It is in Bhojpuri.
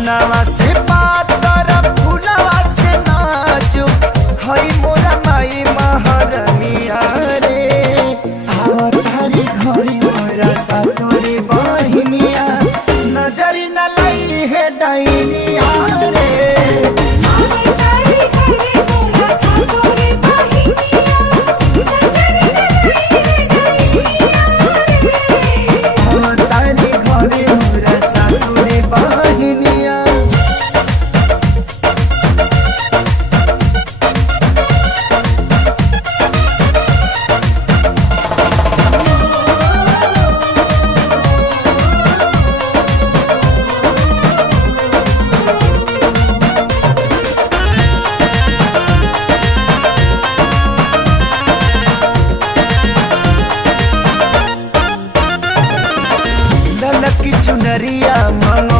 पनवा से पातर फूलवा से नाजुक हई मोरा माई महारनिया रे आवतारी घरे मोरा सातोरी बहिनिया नजरी न लई है डाइनिया रे।